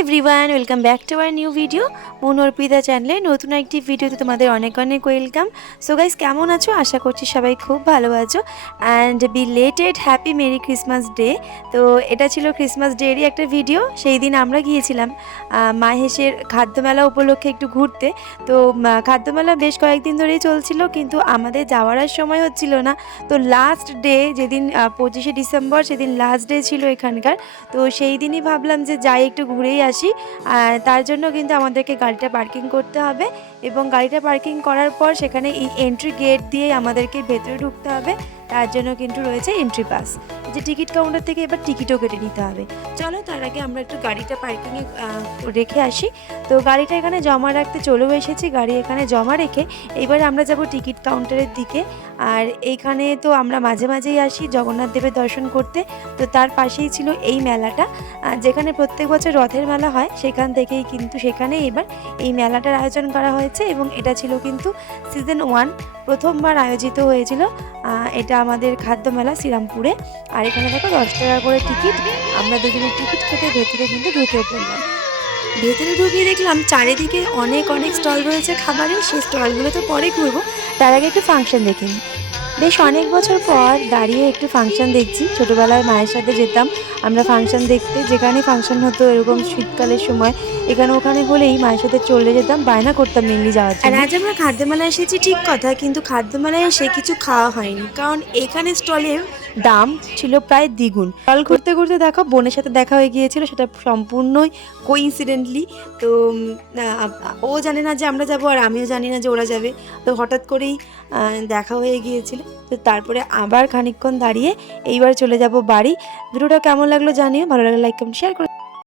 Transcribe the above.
Everyone welcome back to our new video Mon Arpita চ্যানেলে নতুন একটি ভিডিওতে তোমাদের অনেক অনেক ওয়েলকাম সো গাইস কেমন আছো? আশা করছি সবাই খুব ভালো আছো. And belated happy merry Christmas day তো এটা ছিল ক্রিসমাস ডেরই একটা ভিডিও সেই দিন আমরা গিয়েছিলাম মাহেশের খাদ্যমেলা উপলক্ষে একটু ঘুরতে। তো খাদ্যমেলা বেশ কয়েকদিন ধরেই চলছিল, কিন্তু আমাদের যাওয়ার আর সময় হচ্ছিল না। তো লাস্ট ডে যেদিন পঁচিশে ডিসেম্বর, সেদিন লাস্ট ডে ছিল এখানকার। তো সেই দিনই ভাবলাম যে যাই একটু ঘুরেই আসি। তার জন্য কিন্তু আমাদেরকে গাড়িটা পার্কিং করতে হবে এবং গাড়িটা পার্কিং করার পর সেখানে এন্ট্রি গেট দিয়ে আমাদেরকে ভেতরে ঢুকতে হবে। তার জন্য কিন্তু রয়েছে এন্ট্রি পাস যে টিকিট কাউন্টার থেকে এবার টিকিটও কেটে নিতে হবে। চলো, তার আগে আমরা একটু গাড়িটা পার্কিংয়ে রেখে আসি। তো গাড়িটা এখানে জমা রাখতে চলেও এসেছি, গাড়ি এখানে জমা রেখে এবার আমরা যাব টিকিট কাউন্টারের দিকে। আর এইখানে তো আমরা মাঝে মাঝেই আসি জগন্নাথ দেবের দর্শন করতে। তো তার পাশেই ছিল এই মেলাটা। যেখানে প্রত্যেক বছর রথের মেলা হয়, সেখান থেকেই কিন্তু সেখানে এবার এই মেলাটার আয়োজন করা হয়েছে। এবং এটা ছিল কিন্তু সিজন ওয়ান প্রথমবার আয়োজিত হয়েছিল। এটা আমাদের খাদ্য মেলা শ্রীরামপুরে। আর এখানে দেখো দশ টাকা করে টিকিট। আমরা দুজনের টিকিট খেতে ভেতরে কিন্তু ঢুকে পড়লাম। ভেতরে ঢুকিয়ে দেখলাম চারিদিকে অনেক অনেক স্টল রয়েছে খাবারের। সেই স্টলগুলো তো পরে ঘুরবো। তার আগে একটু ফাংশন দেখে নিই। বেশ অনেক বছর পর দাঁড়িয়ে একটু ফাংশন দেখছি। ছোটোবেলায় মায়ের সাথে যেতাম। আমরা ফাংশন দেখতে যেখানে ফাংশন হতো এরকম শীতকালের সময়, এখানে ওখানে হলেই মায়ের সাথে চলে যেতাম, বায়না করতাম মেনলি যাওয়ার জন্য। আজ আমরা খাদ্যমেলায় এসেছি ঠিক কথা, কিন্তু খাদ্যমেলায় এসে কিছু খাওয়া হয়নি। কারণ এখানে স্টলের দাম ছিল প্রায় দ্বিগুণ। জল ঘুরতে ঘুরতে দেখো, বোনের সাথে দেখা হয়ে গিয়েছিল, সেটা সম্পূর্ণই কোইন্সিডেন্টলি তো ও জানে না যে আমরা যাব আর আমিও জানি না যে ওরা যাবে। তো হঠাৎ করেই দেখা হয়ে গিয়েছিল। তো তারপরে আবার খানিকক্ষণ দাঁড়িয়ে এইবার চলে যাব বাড়ি। ভিডিওটা কেমন লাগল জানিও, ভালো লাগলে লাইক কমেন্ট শেয়ার করে